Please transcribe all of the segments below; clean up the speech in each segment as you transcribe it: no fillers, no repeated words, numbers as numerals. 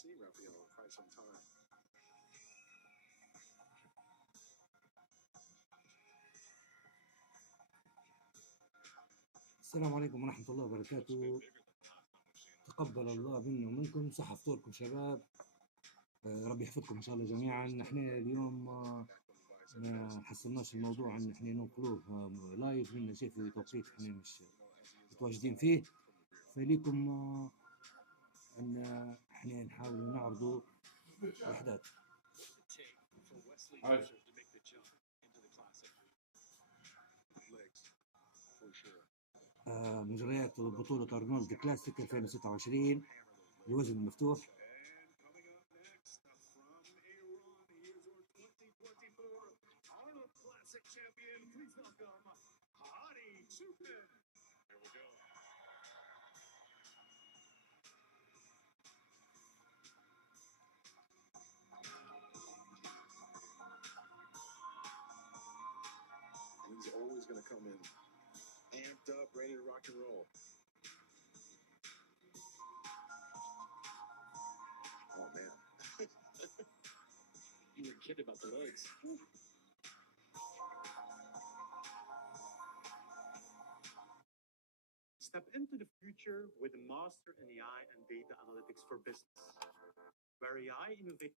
seen Rafael in quite some time. السلام عليكم ورحمة الله وبركاته. تقبل الله منا ومنكم، صحة فطوركم شباب. ربي يحفظكم إن شاء الله جميعا. نحن اليوم ما حصلناش الموضوع أن نحن ننقلوه لايف، لأن شيء في توقيت احنا مش متواجدين فيه، فليكم أن احنا نحاول نعرضوا الأحداث. مجريات بطولة أرنولد كلاسيك 2026 الوزن المفتوح. He's always going to come in amped up, ready to rock and roll. Oh, man. You were kidding about the legs. Step into the future with a master in AI and data analytics for business, where AI innovation.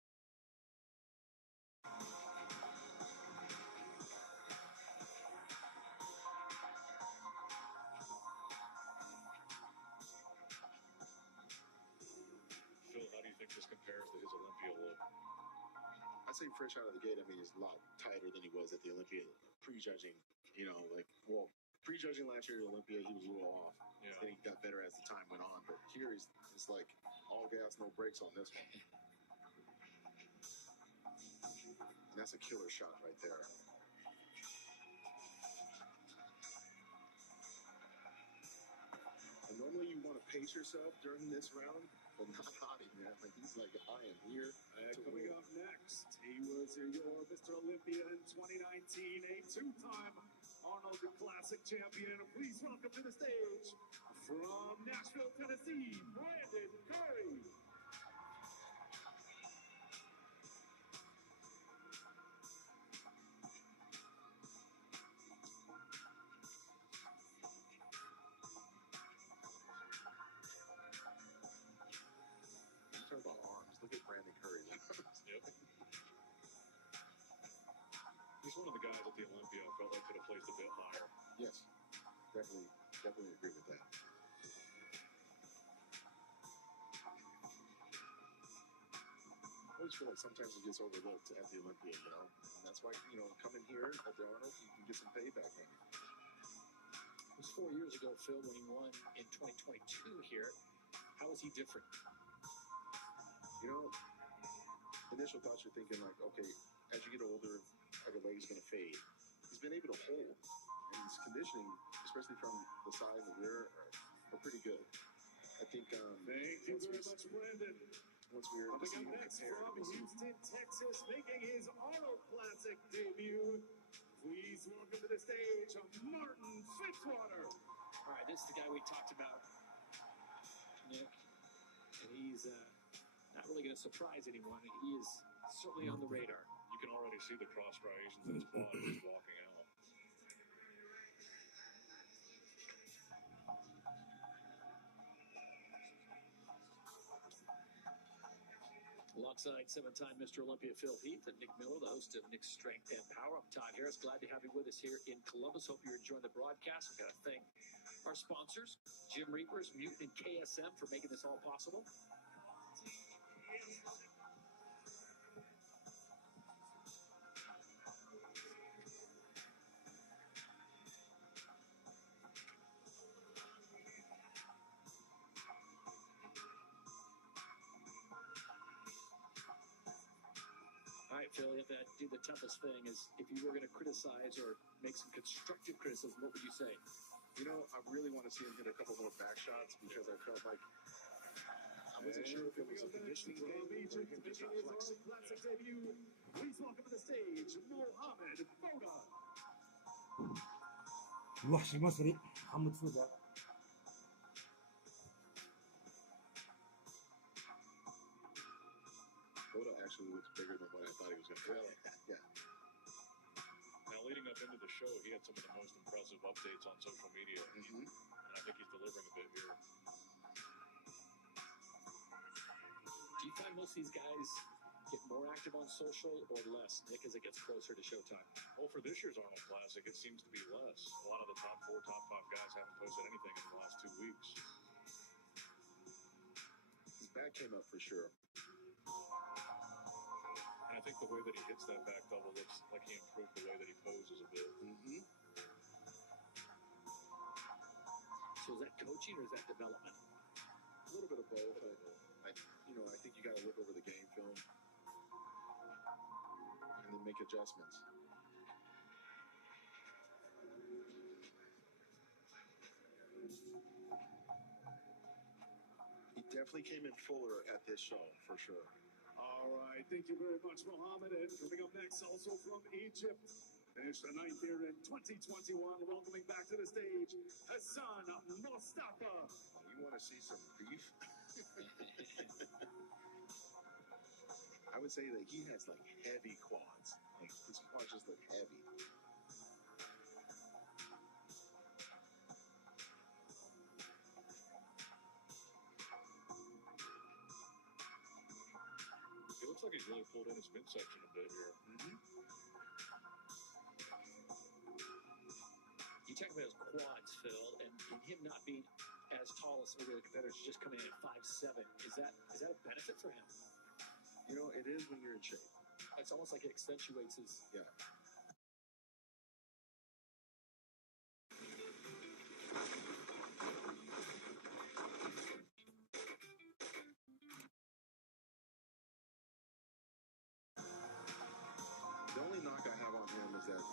Phil, how do you think this compares to his Olympia look? I'd say fresh out of the gate, I mean, he's a lot tighter than he was at the Olympia, prejudging, prejudging last year at Olympia, he was a little off. Yeah. Then he got better as the time went on, but here it's like all gas, no brakes on this one. And that's a killer shot right there. And normally you want to pace yourself during this round, but not Hottie, man. Like, he's like, I am here. Coming up next, he was your Mr. Olympia in 2019, a two-time Arnold Classic champion. Please welcome to the stage, from Nashville, Tennessee, Brandon Curry. Talk about arms. Look at Brandon Curry. Yep. He's one of the guys at the Olympia I felt like could have placed a bit higher. Yes, definitely agree with that. I always feel like sometimes he gets overlooked at the Olympia, and that's why, coming here at the Arnold, you can get some payback on it. It was 4 years ago, Phil, when he won in 2022 here. How was he different? Initial thoughts you're thinking like, okay, as you get older, the leg's going to fade. He's been able to hold, and his conditioning, especially from the side and the rear, are pretty good. I think. Thank you very much, Brandon. Once we were coming up next from Houston, Texas, making his Arnold Classic debut. Please welcome to the stage Martin Fitzwater. All right, this is the guy we talked about, Nick, and he's not really going to surprise anyone. He is certainly on the radar. You can already see the cross striations in his quad as he's walking out. Alongside seven-time Mr. Olympia Phil Heath and Nick Miller, the host of Nick's Strength and Power. I'm Todd Harris. Glad to have you with us here in Columbus. Hope you're enjoying the broadcast. I've got to thank our sponsors, Jim Reapers, Mutant, and KSM, for making this all possible. All right, Phil, you have to do the toughest thing is if you were going to criticize or make some constructive criticism, what would you say? I really want to see him hit a couple more back shots because I felt like I wasn't sure if it was a conditioning thing or him just not flexing. Classic debut. Please welcome to the stage Mohamed Fouda. الوحش المصري محمد فودة. actually looks bigger than what I thought he was going to. Really? Yeah. Now, leading up into the show, he had some of the most impressive updates on social media, Mm-hmm. and I think he's delivering a bit here. Do you find most of these guys get more active on social or less, Nick, as it gets closer to showtime? Well, for this year's Arnold Classic, it seems to be less. A lot of the top 4, top 5 guys haven't posted anything in the last 2 weeks. His back came up for sure. And I think the way that he hits that back double looks like he improved the way that he poses a bit. Mm-hmm. So is that coaching or is that development? A little bit of both. I think you got to look over the game film and then make adjustments. He definitely came in fuller at this show, for sure. All right, thank you very much, Mohammed. And coming up next, also from Egypt, finished the 9th year in 2021. Welcoming back to the stage, Hassan Mustafa. You want to see some beef? I would say that he has like heavy quads. Like his quads just look heavy. It looks like he's really pulled in his midsection a bit here. Mm-hmm. You talk about his quads, Phil, and him not being as tall as some of the other competitors, just coming in at 5'7". Is that a benefit for him? You know, it is when you're in shape. It's almost like it accentuates his. Yeah. The only knock I have on him is that,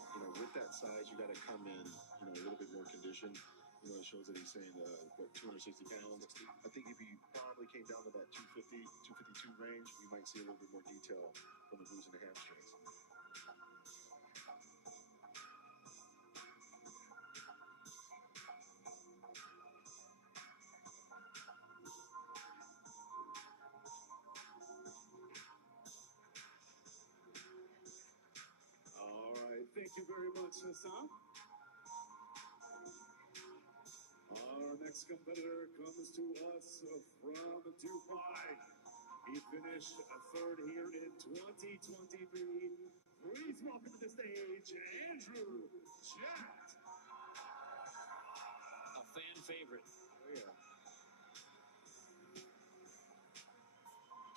with that size, you got to come in, a little bit more conditioned. It shows that he's saying, 260 pounds. I think if he probably came down to that 250, 252 range, we might see a little bit more detail from the glutes and the hamstrings. All right, thank you very much, Hassan. Our next competitor comes to us from Dubai. He finished third here in 2023. Please welcome to the stage, Andrew Jatt. A fan favorite. Oh, yeah.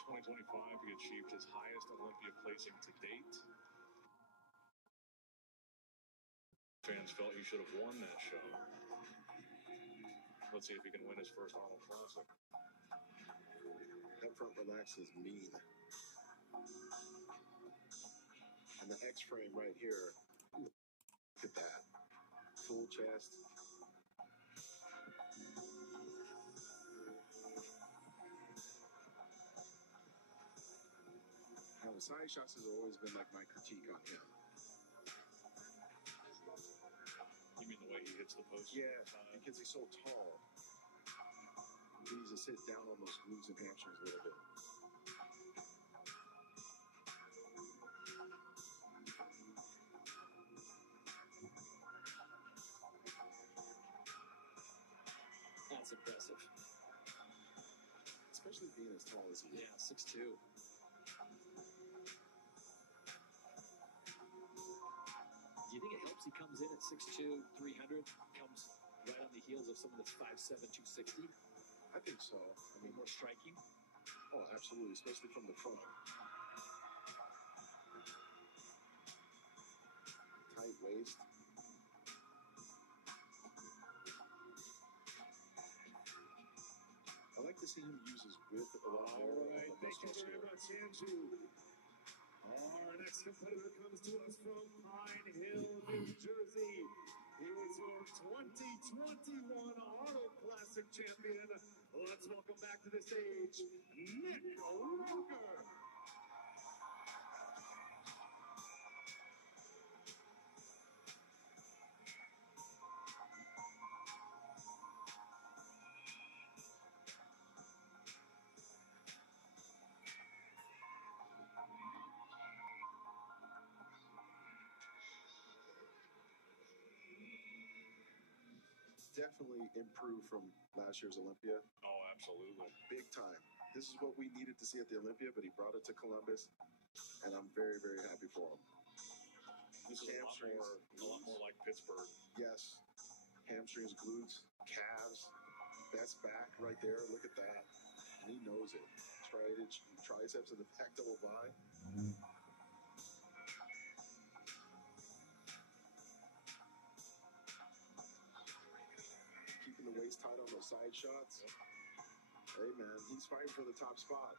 2025, he achieved his highest Olympia placing to date. Fans felt he should have won that show. Let's see if he can win his first Arnold Classic. That front relax is mean. And the X frame right here, look at that. Full chest. Now, the side shots has always been like my critique on him. You mean the way he hits the post? Yeah, because he's so tall. He needs to sit down on those glutes and hamstrings a little bit. That's impressive. Especially being as tall as he is. Yeah, 6'2". Do you think it helps he comes in at 6'2", 300, comes right on the heels of someone that's 5'7", 260? I think so. I mean, more striking? Oh, absolutely, especially from the front. Tight waist. I like to see him use his width a lot more. All right, thank you very much, Andrew. Our next competitor comes to us from Pine Hill, New Jersey. He was your 2021 Arnold Classic champion. Let's welcome back to the stage, Nick Ruger. definitely improved from last year's Olympia. Oh, absolutely. Big time. This is what we needed to see at the Olympia, but he brought it to Columbus, and I'm very, very happy for him. This is a lot more like Pittsburgh. Yes. Hamstrings, glutes, calves, best back right there. Look at that. And he knows it. Triceps in the back double by. Keeping the waist tight on those side shots. Yep. Hey, man, he's fighting for the top spot.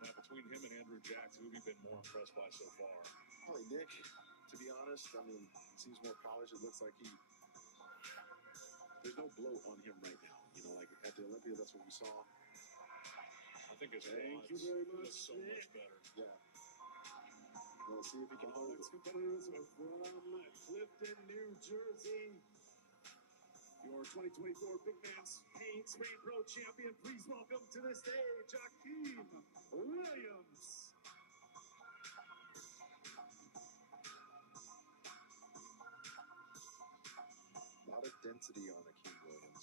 Now, between him and Andrew Jackson, who have you been more impressed by so far? Probably Nick, to be honest. I mean, seems more polished. It looks like there's no bloat on him right now. You know, like at the Olympia, that's what we saw. I think his Thank quads you very much, look so much better. Yeah. Let's see if he can Our hold next it. competitors are from Clifton, New Jersey. Your 2024 Big Man Pain Sprain Pro Champion, please welcome to the stage, Akeem Williams. A lot of density on Akeem Williams.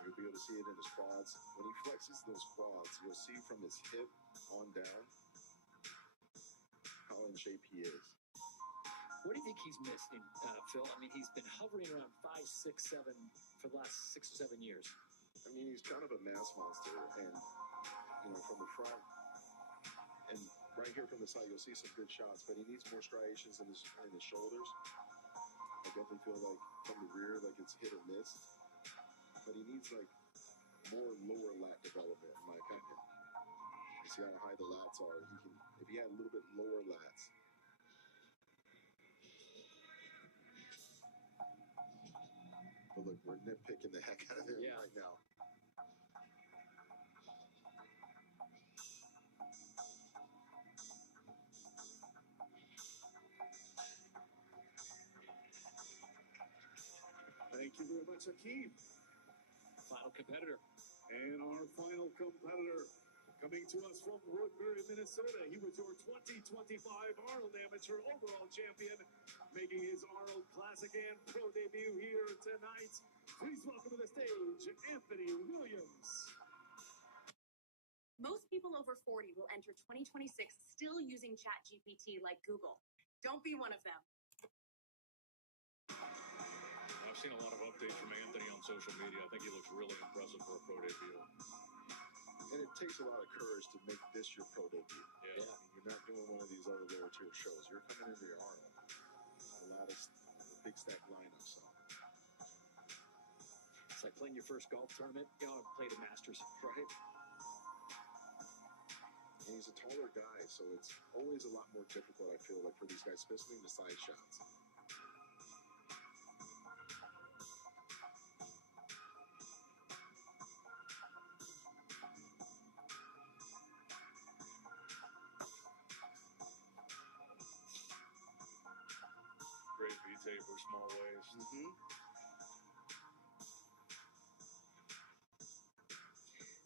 You'll be able to see it in his quads. When he flexes those quads, you'll see from his hip on down how in shape he is. What do you think he's missing, Phil? I mean, he's been hovering around 5, 6, 7 for the last 6 or 7 years. I mean, he's kind of a mass monster, and you know, from the front and right here from the side, you'll see some good shots, but he needs more striations in his shoulders. I definitely feel like from the rear, like it's hit or miss, but he needs like more lower lat development, in my opinion. You see how high the lats are. He can, if he had a little bit lower lats. But look, we're nitpicking the heck out of him right now. Thank you very much, Akeem. Final competitor. And our final competitor, coming to us from Woodbury, Minnesota. He was your 2025 Arnold Amateur Overall Champion, making his Arnold Classic and Pro debut here tonight. Please welcome to the stage, Anthony Williams. Most people over 40 will enter 2026 still using ChatGPT like Google. Don't be one of them. I've seen a lot of updates from Anthony on social media. I think he looks really impressive for a pro debut. And it takes a lot of courage to make this your pro debut. Yeah. I mean, you're not doing one of these other lower tier shows. You're coming into your Arnold. A big stack lineup, so. It's like playing your first golf tournament. You know, play the Masters. Right? And he's a taller guy, so it's always a lot more difficult, I feel like, for these guys, especially in the side shots. Great V-tape for small waist. Mm-hmm.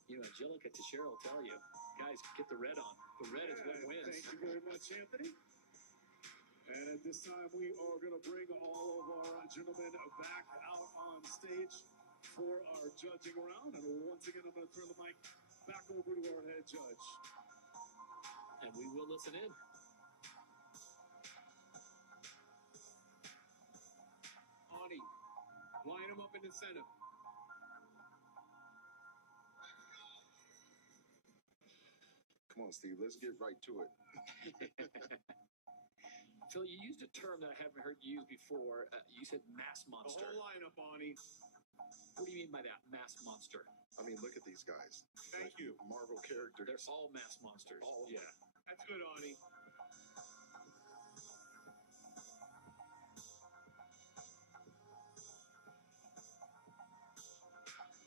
You know, Angelica Teixeira will tell you, guys, get the red on. The red is what wins. Thank you very much, Anthony. And at this time, we are going to bring all of our gentlemen back out on stage for our judging round. And once again, I'm going to turn the mic back over to our head judge. And we will listen in. Ani, line them up in the center. Come on, Steve. Let's get right to it. Phil, you used a term that I haven't heard you use before. You said mass The monster. whole lineup, Ani. What do you mean by that, mass monster? I mean, look at these guys. Thank you. Marvel characters. They're all mass monsters. All of Yeah. That's good, Ani.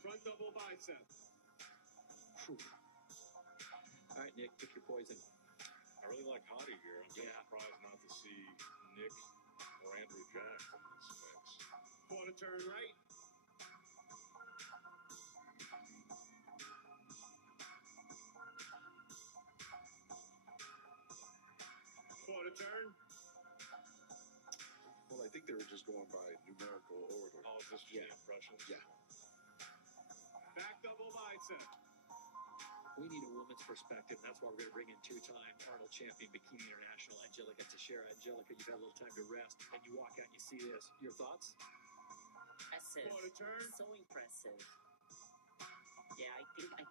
Front double bicep. Whew. All right, Nick, pick your poison. I really like Hottie here. I'm kind of Yeah. surprised not to see Nick or Andrew Jackson in this mix. Quarter turn right. Quarter turn. Well, I think they were just going by numerical order. Oh, is this just the impressions? Yeah. Back double bicep. We need a woman's perspective. That's why we're going to bring in two-time Arnold champion Bikini International, Angelica Teixeira. Angelica, you've had a little time to rest, and you walk out and you see this. Your thoughts? Impressive. Quarter turn. So impressive. Yeah, I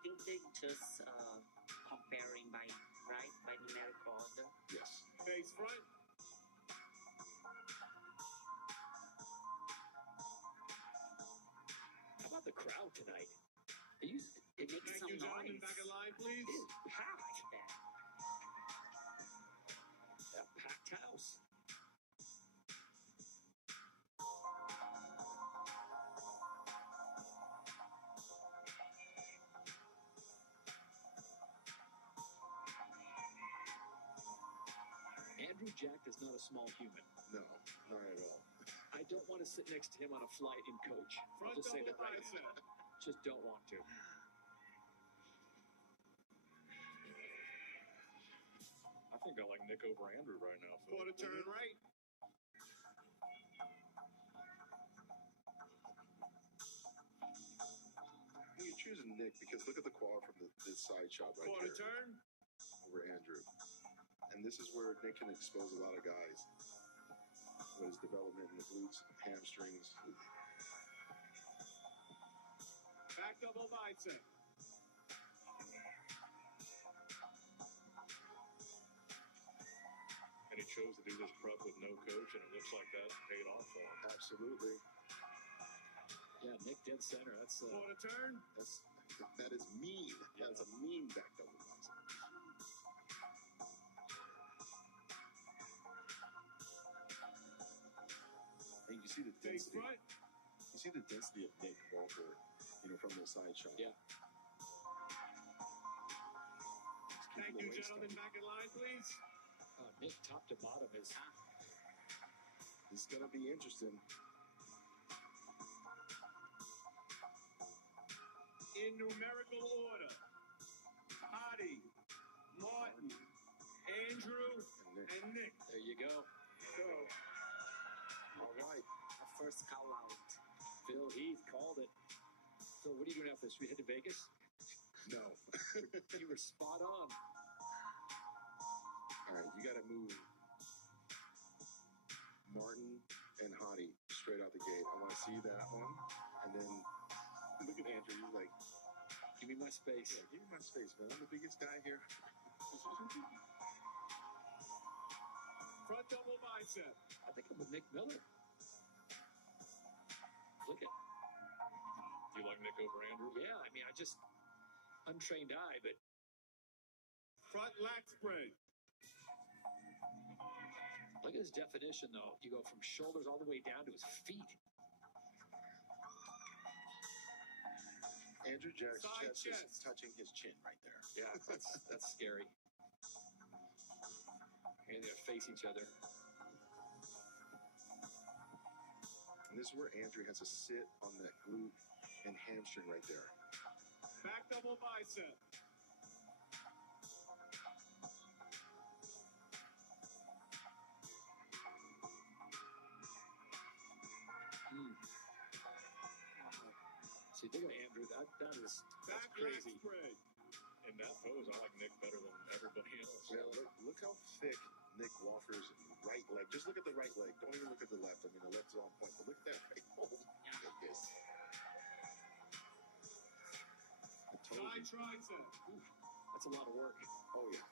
think they just comparing by numerical order. Yes. Face front. How about the crowd tonight? It makes Thank some you, gentlemen. noise. Back in line, please. It is packed. Yeah. A packed house. Andrew Jack is not a small human. No, not at all. I don't want to sit next to him on a flight in coach. I'll Front just say double that right bicep. now. Just don't want to. I think I like Nick over Andrew right now, Phil. Quarter turn right. You're choosing Nick because look at the quad from this side shot right Quarter here turn. over Andrew. And this is where Nick can expose a lot of guys with his development in the glutes, hamstrings. Back double bicep. And he chose to do this prep with no coach, and it looks like that paid off for him. Absolutely. Yeah, Nick dead center. Quarter turn. That is mean. That's a mean back double bicep. And you see the Face density. front. You see the density of Nick Walker, from the side shot. Yeah. Thank you, gentlemen. Back in line, please. Nick, top to bottom, is It's gonna be interesting. In numerical order. Hottie, Martin, Andrew, And Nick. and Nick. there you go. Go. All right. A first call out. Phil Heath called it. So what are you doing after this? We head to Vegas? No. You were spot on. All right, you got to move Martin and Hottie straight out the gate. I want to see that one. And then look at Andrew. He's like, Give me my space. yeah, give me my space, man. I'm the biggest guy here. Front double bicep. I think I'm with Nick Miller. Look at, Do you like Nick over Andrew? yeah, I mean, I just, untrained eye, but Front lat spread. look at his definition, though. You go from shoulders all the way down to his feet. Andrew Jack's Side chest chest. is touching his chin right there. Yeah, that's scary. And they're face each other. And this is where Andrew has to sit on that glute and hamstring right there. Back double bicep. See, look at Andrew. That is Back that's crazy. lat spread. In that pose, I like Nick better than everybody else. Yeah, look how thick Nick Walker's right leg. Just look at the right leg. Don't even look at the left. I mean, the left is on point, but look at that right. Oh, goodness. I told Side you. tricep. That's a lot of work. Oh, yeah.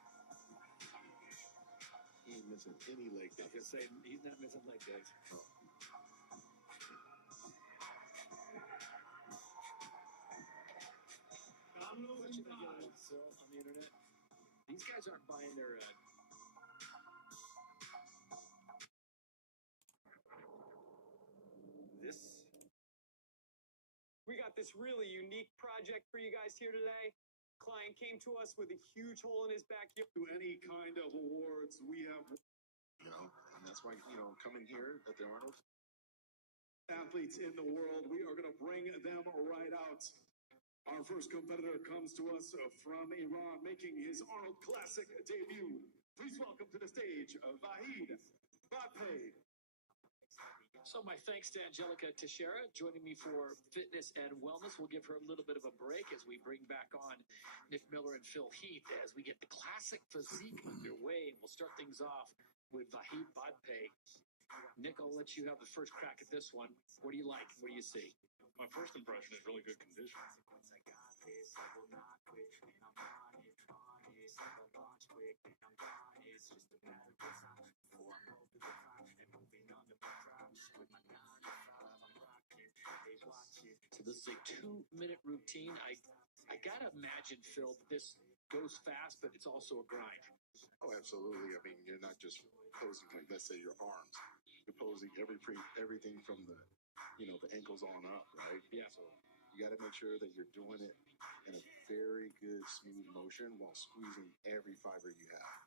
He ain't missing any leg I was days. gonna say he's not missing leg days. Oh. Dominoes What and you gonna get thighs. Phil, on the internet? These guys aren't buying their. We got this really unique project for you guys here today. Client came to us with a huge hole in his backyard. To any kind of awards we have And that's why, coming here at the Arnold. athletes in the world, we are going to bring them right out. Our first competitor comes to us from Iran, making his Arnold Classic debut. Please welcome to the stage Vahid Batpay. So my thanks to Angelica Teixeira joining me for fitness and wellness. We'll give her a little bit of a break as we bring back on Nick Miller and Phil Heath as we get the classic physique underway. And we'll start things off with Vahid Badpe. Nick, I'll let you have the first crack at this one. What do you like? What do you see? My first impression is really good condition. So this is a 2-minute routine. I gotta imagine, Phil, that this goes fast, but it's also a grind. Oh, absolutely. I mean, you're not just posing like, let's say, your arms. You're posing everything from the ankles on up, right? Yeah. So you got to make sure that you're doing it in a very good, smooth motion while squeezing every fiber you have.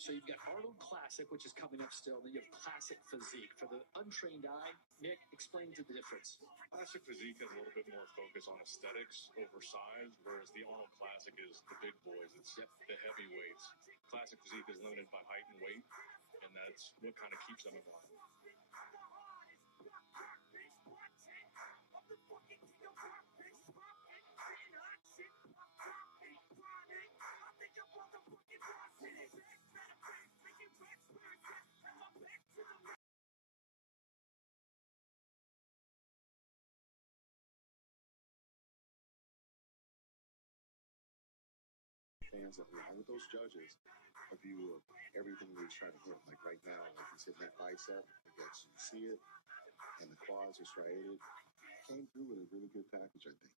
So you've got Arnold Classic, which is coming up still. Then you have Classic Physique. For the untrained eye, Nick, explain to the difference. Classic Physique has a little bit more focus on aesthetics over size, whereas the Arnold Classic is the big boys. It's the heavyweights. Classic Physique is limited by height and weight, and that's what kind of keeps them in line. Fans that along with those judges, a view of everything he's trying to hit. Like right now, like he's hitting that bicep, you can see it, and the quads are striated. Came through with a really good package, I think.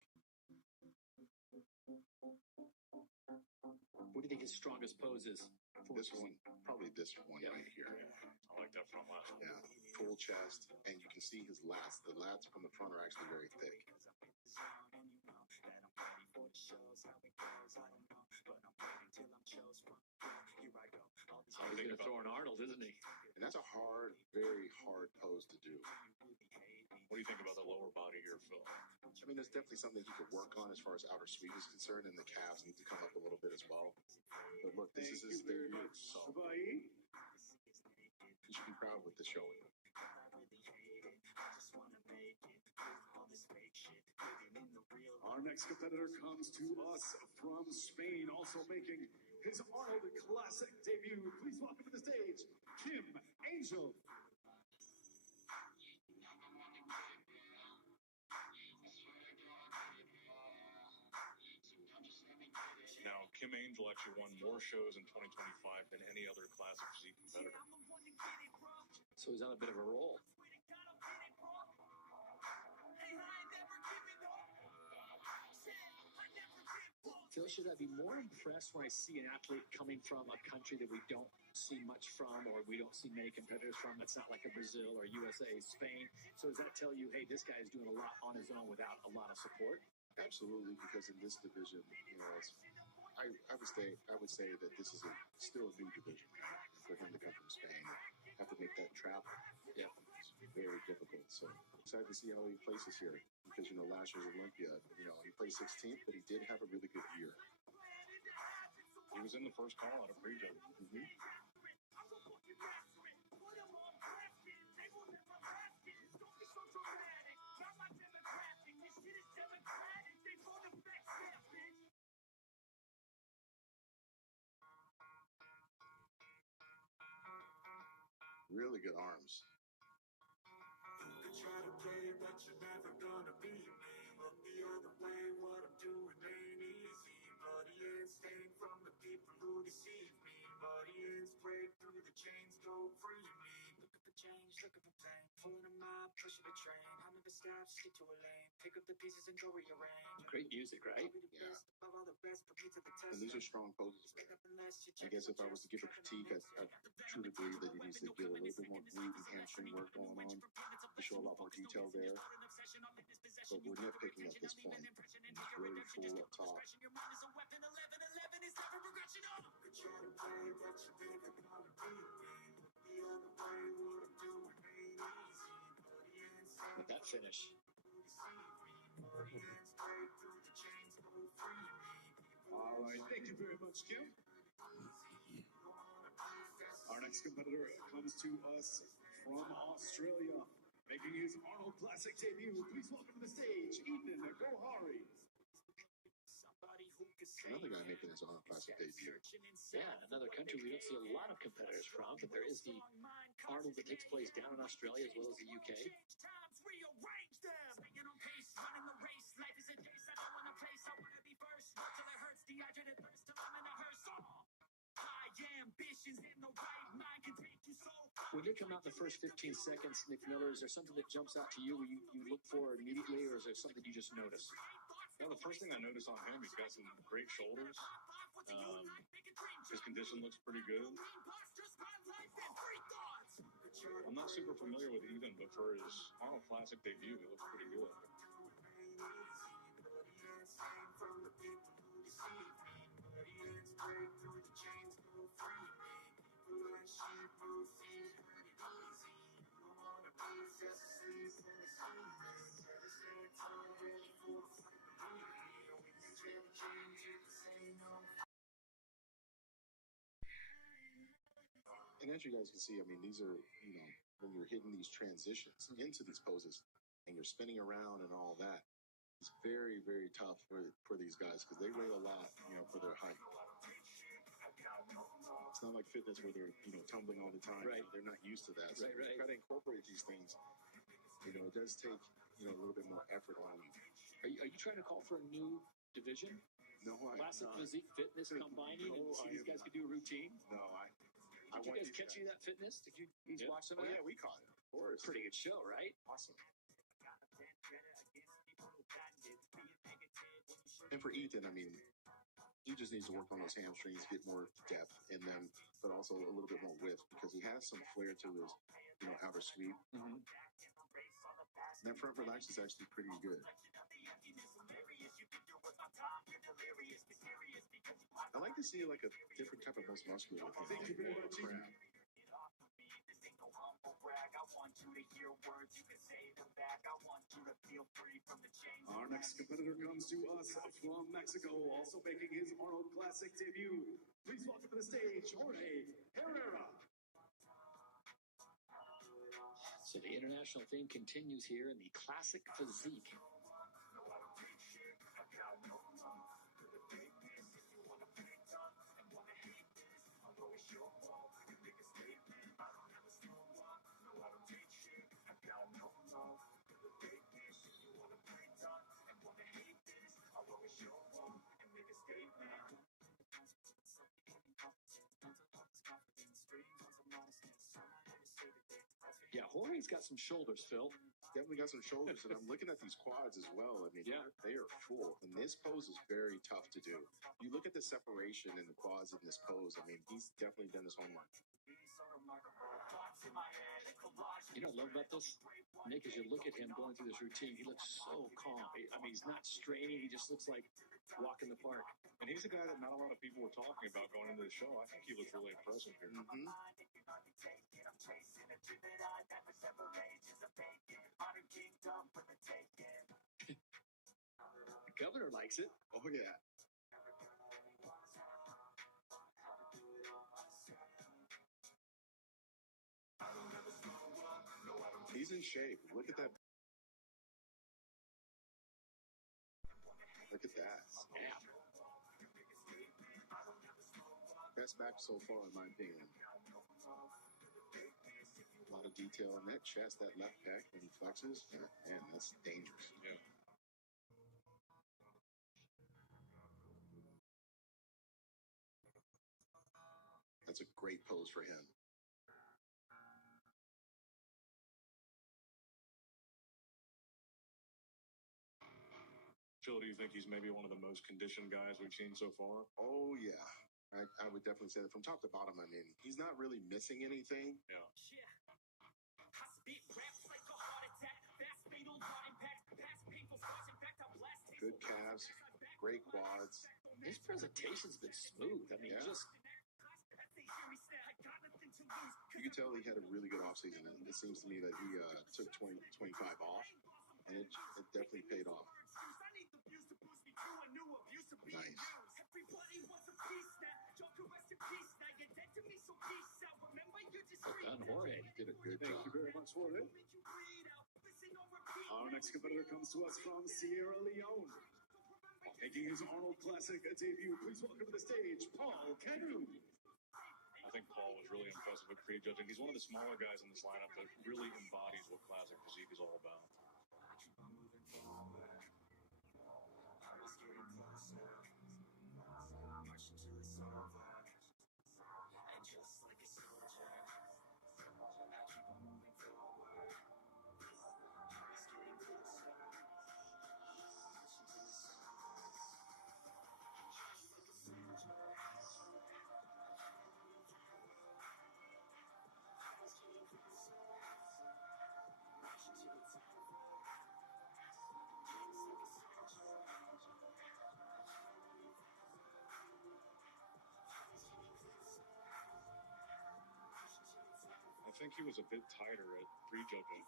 What do you think his strongest pose is? This one, probably this one right here. I like that front lat. Yeah, full chest, and you can see his lats. The lats from the front are actually very thick. He's going to throw an Arnold, isn't he? And that's a hard, very hard pose to do. What do you think about the lower body here, Phil? I mean, there's definitely something he could work on as far as outer sweep is concerned, and the calves need to come up a little bit as well. But look, this is his debut, so he should be proud with the showing. Our next competitor comes to us from Spain, also making his Arnold Classic debut. Please welcome to the stage, Kim Angel. Now, Kim Angel actually won more shows in 2025 than any other Classic Physique competitor. So he's on a bit of a roll. Phil, should I be more impressed when I see an athlete coming from a country that we don't see much from, or we don't see many competitors from? That's not like a Brazil or USA, Spain. So does that tell you, hey, this guy is doing a lot on his own without a lot of support? Absolutely, because in this division, I would say that this is still a new division for him to come from Spain. Have to make that travel. Yeah, it's very difficult. So excited to see how he places here. Because last year's Olympia, he placed 16th, but he did have a really good year. He was in the first call out of pre-judge. Mm-hmm. Really good arms. Try to play, but you're never gonna beat me. Look the other way, what I'm doing ain't easy. Bloody hands stain from the people who deceive me. Bloody hands break through the chains, go free me. Looking for change, looking for pain. Pulling a mob, pushing a train. I never stop, stick to a lane. Pick up the pieces and go rearrange. Great music, right? Yeah. And these are strong poses for him. I guess if I was to give a critique, I truly believe that he needs to get a little bit more glute and hamstring work going on to show a lot more detail there. But we're nitpicking at this point. He's really full up top. With that finish. All right, thank you very much, Kim. Our next competitor comes to us from Australia, making his Arnold Classic debut. Please welcome to the stage, Ethan Gohari. Another guy making his Arnold Classic debut. Yeah, another country we don't see a lot of competitors from, but there is the Arnold that takes place down in Australia as well as the UK. When you're coming out in the first 15 seconds, Nick Miller, is there something that jumps out to you where you look for immediately, or is there something you just notice? Well, the first thing I noticed on him, he's got some great shoulders. His condition looks pretty good. I'm not super familiar with Ethan, but for his Arnold Classic debut, he looks pretty good. And as you guys can see, I mean, these are, when you're hitting these transitions into these poses and you're spinning around and all that, it's very, very tough for these guys because they weigh a lot, for their height. It's not like fitness where they're, tumbling all the time. Right. They're not used to that. So Right. you try to incorporate these things. It does take, a little bit more effort on you. Are you trying to call for a new division? No, Classic physique fitness combining, and see these guys could do a routine? No, Did you guys catch any of that fitness? Did you watch some of that? Yeah, we caught it. Of course. Pretty good show, right? Awesome. And for Ethan, I mean, he just needs to work on those hamstrings, get more depth in them, but also a little bit more width because he has some flair to his, outer sweep. Mm-hmm. And that front relax is actually pretty good. I like to see like a different type of most muscular with him. Thank you very much, Ethan. Our next competitor comes to us from Mexico, also making his Arnold Classic debut. Please welcome to the stage, Jorge Herrera. So the international theme continues here in the classic physique. Yeah, Jorge's got some shoulders, Phil. Definitely got some shoulders, and I'm looking at these quads as well. I mean, Yeah. they are full, and this pose is very tough to do. You look at the separation in the quads in this pose. I mean, he's definitely done his homework. You know what I love about this, Nick, as you look at him going through this routine, he looks so calm. I mean, he's not straining. He just looks like walking the park. And he's a guy that not a lot of people were talking about going into the show. I think he looks really impressive here. Mm-hmm. The governor likes it. Oh, yeah. He's in shape. Look at that. Look at that. Yeah. Best back so far, in my opinion. A lot of detail in that chest, that left pec when he flexes. Man, that's dangerous. Yeah. That's a great pose for him. Phil, do you think he's maybe one of the most conditioned guys we've seen so far? Oh, yeah. I would definitely say that from top to bottom. I mean, he's not really missing anything. Yeah. Good calves, great quads. His presentation's been smooth. I mean, Yeah. just You can tell he had a really good offseason. It seems to me that he took 2025 off, and it definitely paid off. Nice. Jorge. Did a good Thank job. you very much, Jorge. Our next competitor comes to us from Sierra Leone. Making his Arnold Classic debut, please welcome to the stage, Paul Canoe. I think Paul was really impressive with prejudging. He's one of the smaller guys in this lineup that really embodies what classic physique is all about. I think he was a bit tighter at prejudging.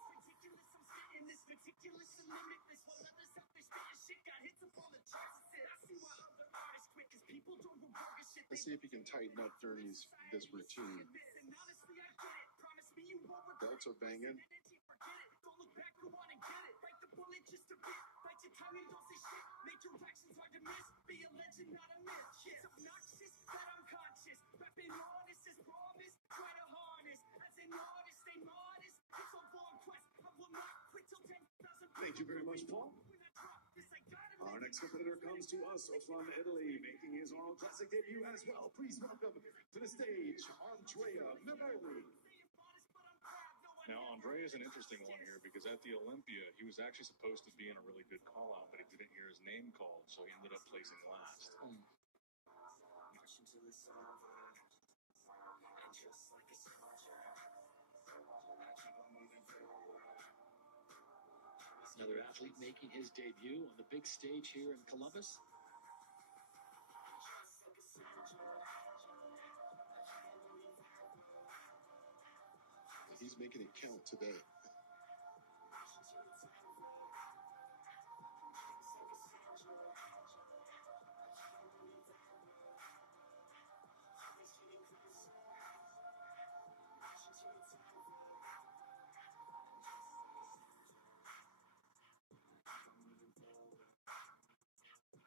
Let's see if he can tighten up during this routine. Belts are banging. Thank you very much, Paul. Our next competitor comes to us from Italy, making his Arnold Classic debut as well. Please welcome to the stage, Andrea. Now, Andre is an interesting one here because at the Olympia, he was actually supposed to be in a really good call-out, but he didn't hear his name called, so he ended up placing last. Another athlete making his debut on the big stage here in Columbus. He's making it count today.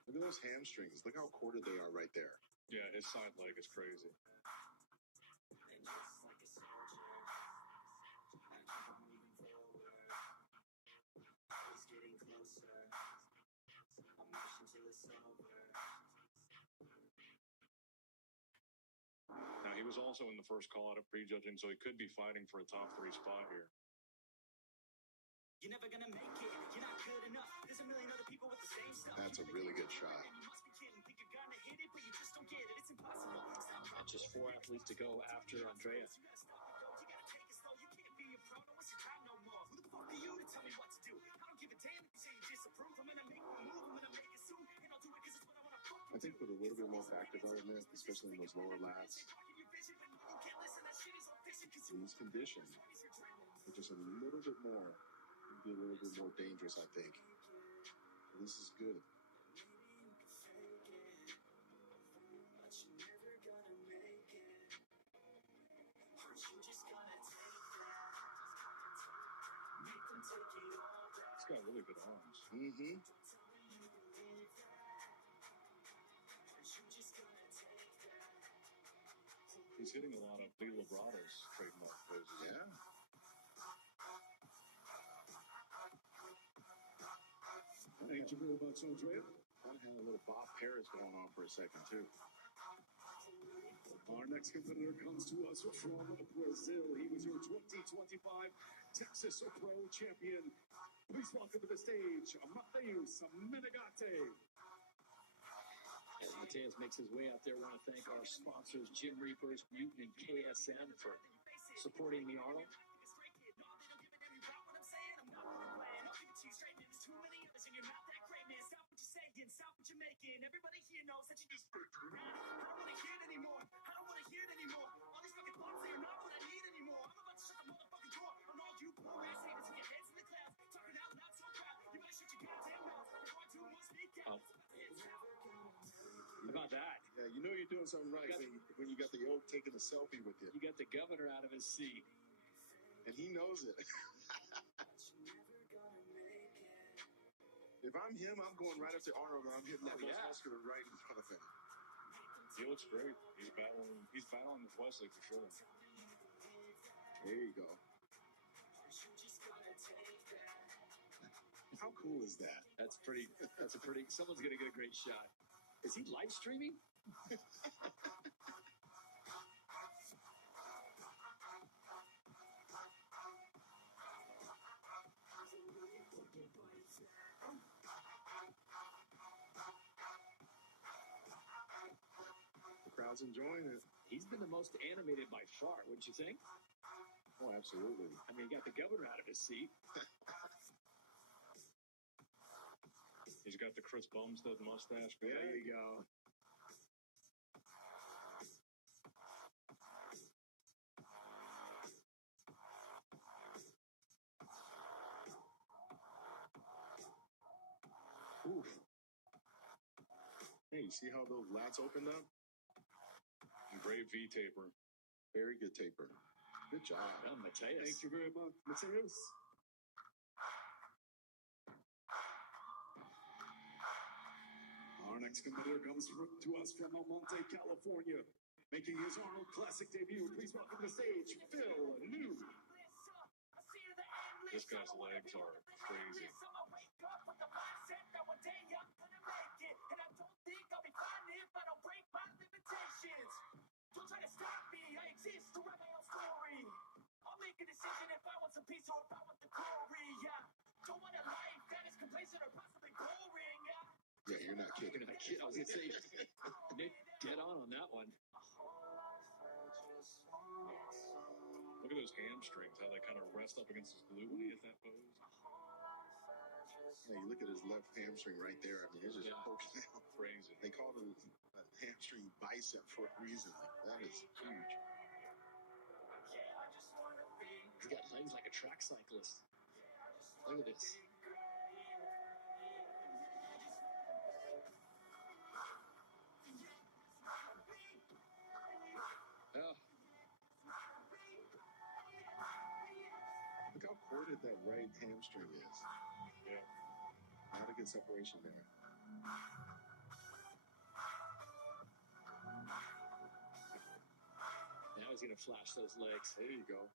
Look at those hamstrings. Look how corded they are right there. Yeah, his side leg is crazy. Now, he was also in the first call-out at prejudging, so he could be fighting for a top 3 spot here. You're never gonna make it. You're not good enough. There's a million other people with the same stuff. That's a really good shot. You must be kidding. Think you're gonna hit it, but you just don't get it. It's impossible. And just 4 athletes to go after Andrea. You gotta take it slow. You can't be a pro. No, it's your time no more. Who the fuck are you to tell me what to do? I don't give a damn if you say you disapprove. I'm gonna make a move. I'm gonna make it soon. And I'll do it 'cause it's what I wanna fucking I think with a little bit more back development, especially in those lower lats, in this condition, with just a little bit more, it'd be a little bit more dangerous, I think. This is good. He's got really good arms. Mm-hmm. He's hitting a lot of Lee Labrada's trademark poses. Yeah. Thank you very much, Andrea. Kind of had a little Bob Paris going on for a second, too. Our next competitor comes to us from Brazil. He was your 2025 Texas Pro Champion. Please welcome to the stage, Mateus Menegate. As Mateus makes his way out there, I want to thank our sponsors, Gym Reapers, Mutant, and KSM for supporting the Arnold. Everybody here knows that you just I don't want to hear it anymore. I don't want to hear it anymore. All these fucking thoughts, they are not what I need anymore. I'm about to shut the motherfucking door on all you poor ass haters with your heads in the clouds. Talking out loud so proud. You better shut your goddamn mouth before I do more speak out. How about that? Yeah, you know you're doing something right when you got the oak taking a selfie with you. You got the governor out of his seat. And he knows it. If I'm him, I'm going right up to Arnold and I'm hitting that most muscular right in front of him. He looks great. He's battling with Wesley for sure. There you go. How cool is that? That's a pretty, someone's going to get a great shot. Is he live streaming? The crowd's enjoying it. He's been the most animated by far, wouldn't you think? Oh, absolutely. I mean, he got the governor out of his seat. He's got the Chris Bumstead mustache. There you go. Oof. Hey, you see how those lats opened up? Great V taper. Very good taper. Good job. Mateus. Thank you very much, Mateus. Our next competitor comes to us from Monte, California. Making his Arnold Classic debut. Please welcome to the stage, Phil New. This guy's legs are crazy. Don't try to stop me, I exist to write my own story. I'll make a decision if I want some peace or if I want the glory. Don't want a life that is complacent or possibly boring. Yeah, you're not kicking it. I was going to say, Nick, dead on that one. Look at those hamstrings, how they kind of rest up against his glute when he hits that pose. Yeah, you look at his left hamstring right there. I mean, it's just poking out. Crazy. They call it a hamstring bicep for a reason. Like, that is huge. He's got legs like a track cyclist. Look at this. Oh. Look how corded that right hamstring is. Yeah. Not a good separation there. Now he's going to flash those legs. There you go.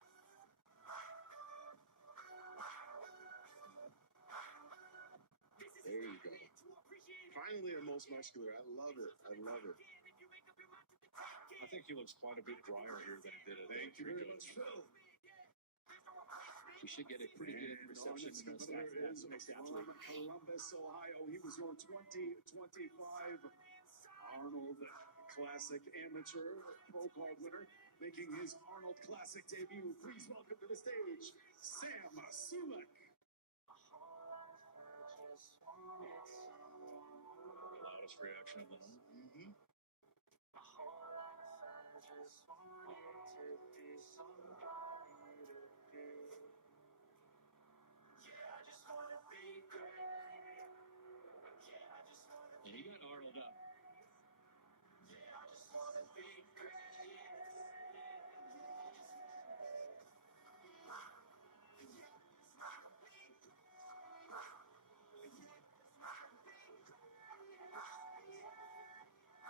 There you go. Finally, our most muscular. I love it. I love it. I think he looks quite a bit drier here than he did at Thank you very much, Phil. We should get a pretty good reception in the next athlete. From Columbus, Ohio. He was your 2025 Arnold Classic Amateur Pro Card winner, making his Arnold Classic debut. Please welcome to the stage, Sam Sulek. The loudest reaction of the night. Mm-hmm. And he got Arnold up.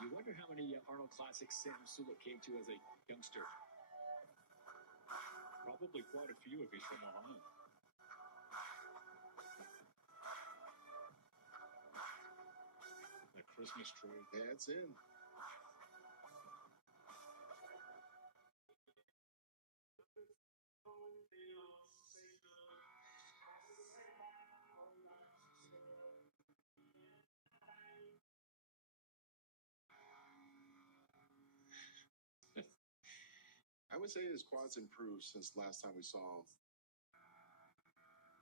You wonder how many Arnold Classics Sam Sulek came to as a youngster. Probably quite a few if he's from Ohio. That Christmas tree. That's in. I would say his quads improved since last time we saw him.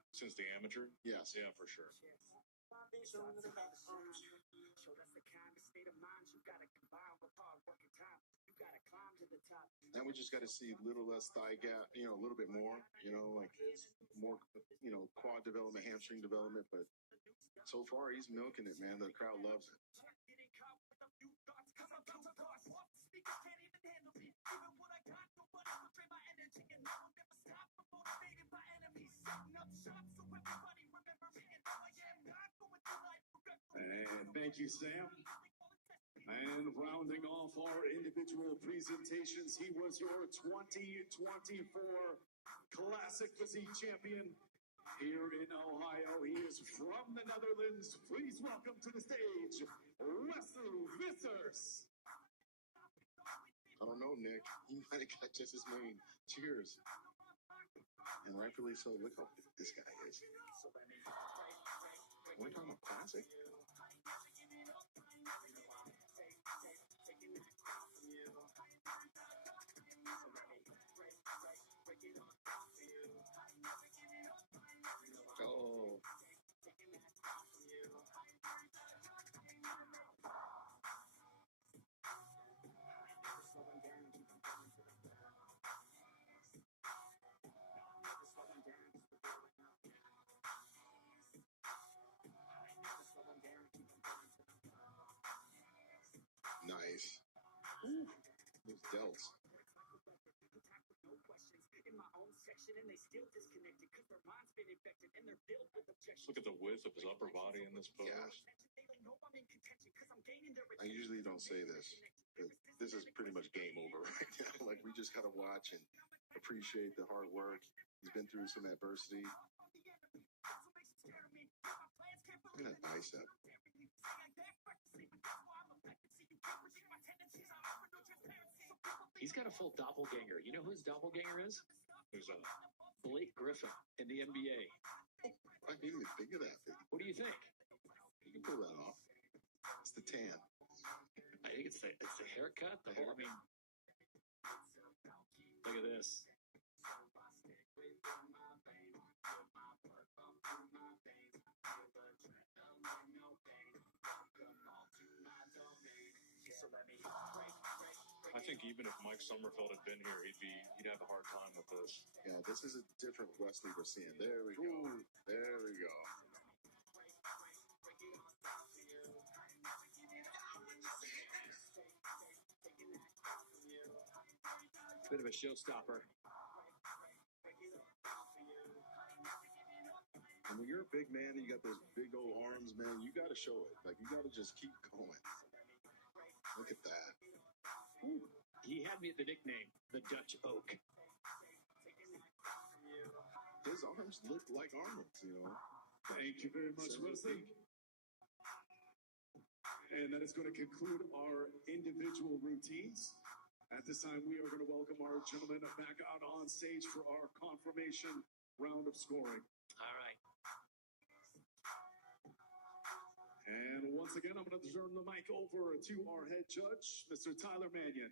Since the amateur? Yes. Yeah, for sure. Now we just got to see a little less thigh gap, a little bit more, like more, quad development, hamstring development. But so far, he's milking it, man. The crowd loves it. Thank you, Sam. And rounding off our individual presentations, he was your 2024 Classic Physique Champion here in Ohio. He is from the Netherlands. Please welcome to the stage, Wesley Vissers. I don't know, Nick. He might have got just his name. Cheers. And rightfully so. Look how big this guy is. We're talking about classic. Oh. Nice. Ooh, those delts. Look at the width of his upper body in this pose. Yeah. I usually don't say this, but this is pretty much game over right now. Like, we just got to watch and appreciate the hard work. He's been through some adversity. Look at that bicep. He's got a full doppelganger. You know who his doppelganger is? Who's that? Blake Griffin in the NBA. I didn't even think of that. What do you think? You can pull that off. It's the tan. I think it's the haircut. The whole, I mean, look at this. I think even if Mike Summerfield had been here, he'd have a hard time with this. Yeah, this is a different Wesley we're seeing. There we go. There we go. Bit of a showstopper. And when you're a big man and you got those big old arms, man, you got to show it. Like, you got to just keep going. Look at that. Ooh. He had me at the nickname, the Dutch Oak. His arms look like Arnold's, you know. Thank you very much, Wesley. And that is going to conclude our individual routines. At this time, we are going to welcome our gentlemen back out on stage for our confirmation round of scoring. All right. And once again, I'm going to turn the mic over to our head judge, Mr. Tyler Mannion.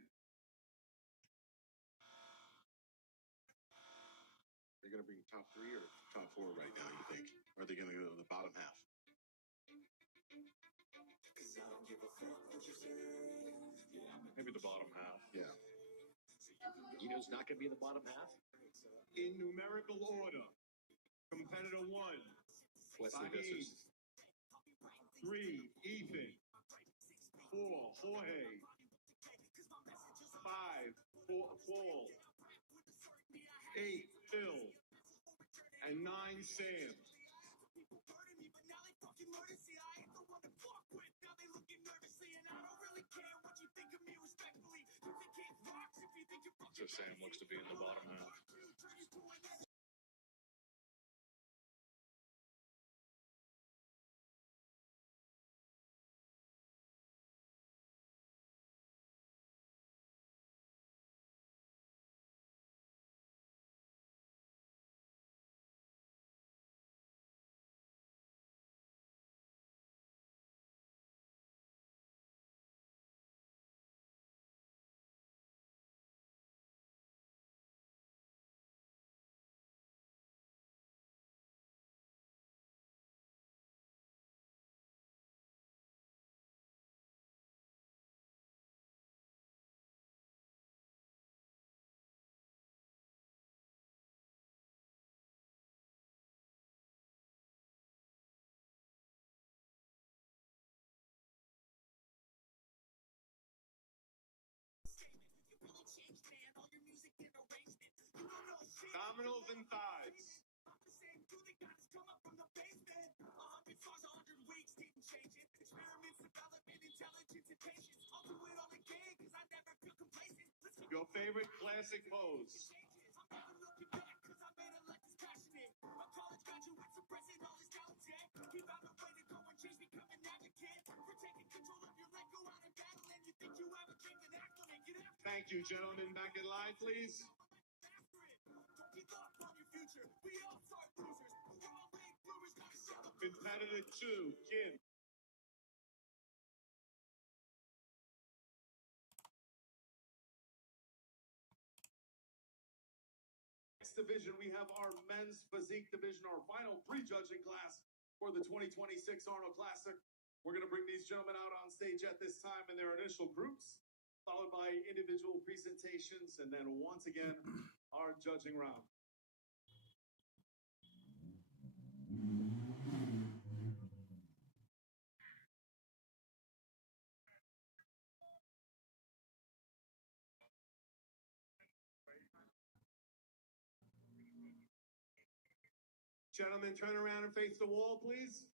They're going to bring top 3 or top 4 right now, you think? Or are they going to go to the bottom half? Maybe the bottom half. Yeah. You know who's not going to be in the bottom half? In numerical order, competitor 1, Wesley Fahim. Vissers. 3, Ethan. 4, Jorge. 5, Paul. 8, Phil. And 9, Sam. So Sam looks to be in the bottom half. Abdominals and thighs. Your favorite classic pose. Thank you, gentlemen. Back in line, please. Competitor 2, Kim. Next division, we have our men's physique division, our final prejudging class for the 2026 Arnold Classic. We're going to bring these gentlemen out on stage at this time in their initial groups, followed by individual presentations, and then once again, our judging round. Gentlemen, turn around and face the wall, please.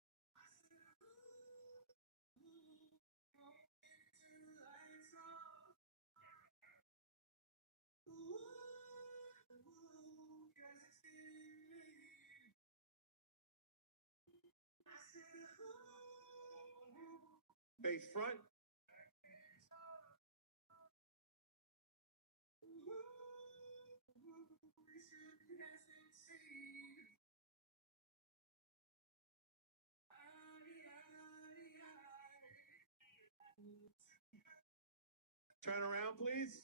Face front. Turn around, please.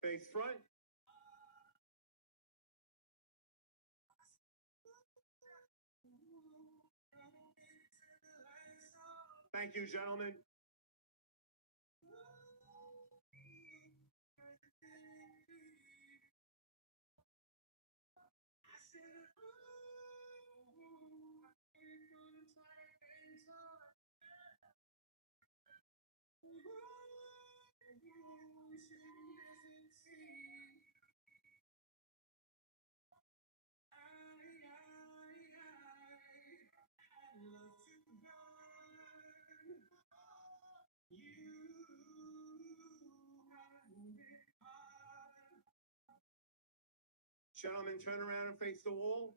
Face front. Thank you, gentlemen. Gentlemen, turn around and face the wall.